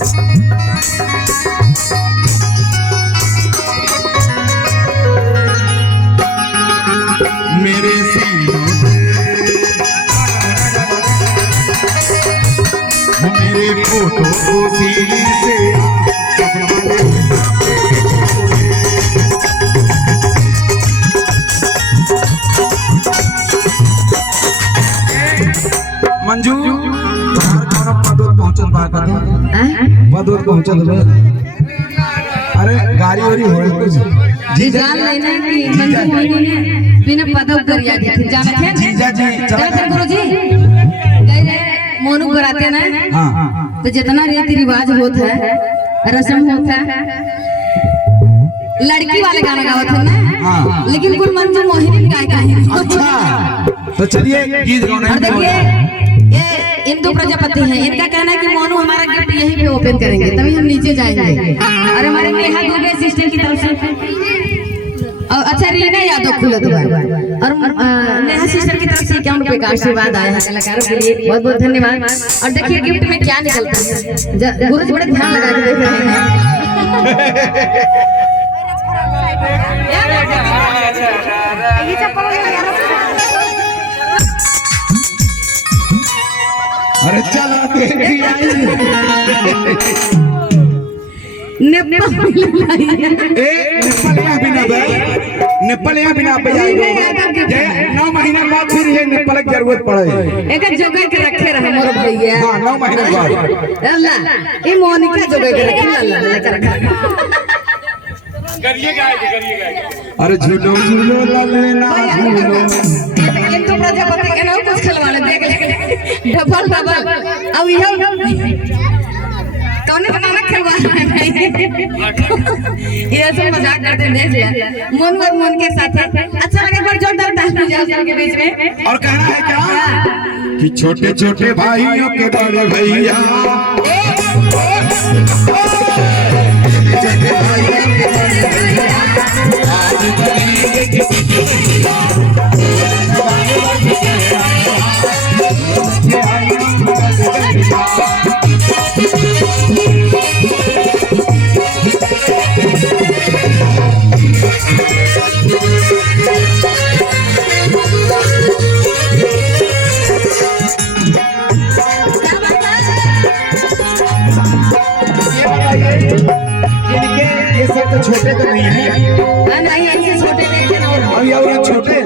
मेरे सीनों मेरे फोटो को सीने से मंजू पदोत पहुंचल पदोत पहुंचल अरे गाड़ी वाड़ी हो कुछ जी जान लेना कि मंजू मोहिनी ने बिना पदों कर याद थी जाने थे जीजा जी जाते गुरुजी गए रे मोनू कराते ना हां तो जितना रीति रिवाज होता है रस्म होता है लड़की वाले गाना गावत है ना हाँ। लेकिन कुल मंजू मोहिनी गाय का है अच्छा तो चलिए गीत गाने और देखिए ये इंदु प्रजापति हैं, इनका कहना है कि मोनू हमारा गिफ्ट यहीं पे ओपन करेंगे तभी हम नीचे जाएंगे। और हमारे नेहा दुबे सिस्टर की तरफ से और अच्छा रीना यादव खुलत और नेहा सिस्टर की तरफ से 51 रुपए का आशीर्वाद आया है कलाकारों के लिए, बहुत बहुत धन्यवाद। और देखिए गिफ्ट में क्या निकलता है, गुरुजी बड़े ध्यान लगा के देख रहे हैं। अरे चला देखी आई नेपालिया बिना बजाई 9 महीना बाद फिर ये नेपाल की जरूरत पड़े एक जगह के रखे रहे मोर भैया। हां 9 महीना बाद अल्लाह ई मोनिका जगह के रखे अल्लाह लेकर करिए गाए अरे झूलो झूलो ललना झूलो ये तो प्रजापति के नाम कुछ खिलवाने देख ले डबल अब यह कौन बनाना खिलवा ये सब मजाक करते देख लिया मन और मन के साथ अच्छा लगे पर जोरदार ताली बजाओ के बीच में। और कहना है क्या कि छोटे छोटे भाइयों के बड़े भैया छोटे तो नहीं है नहीं ऐसे छोटे नहीं थे ना और छोटे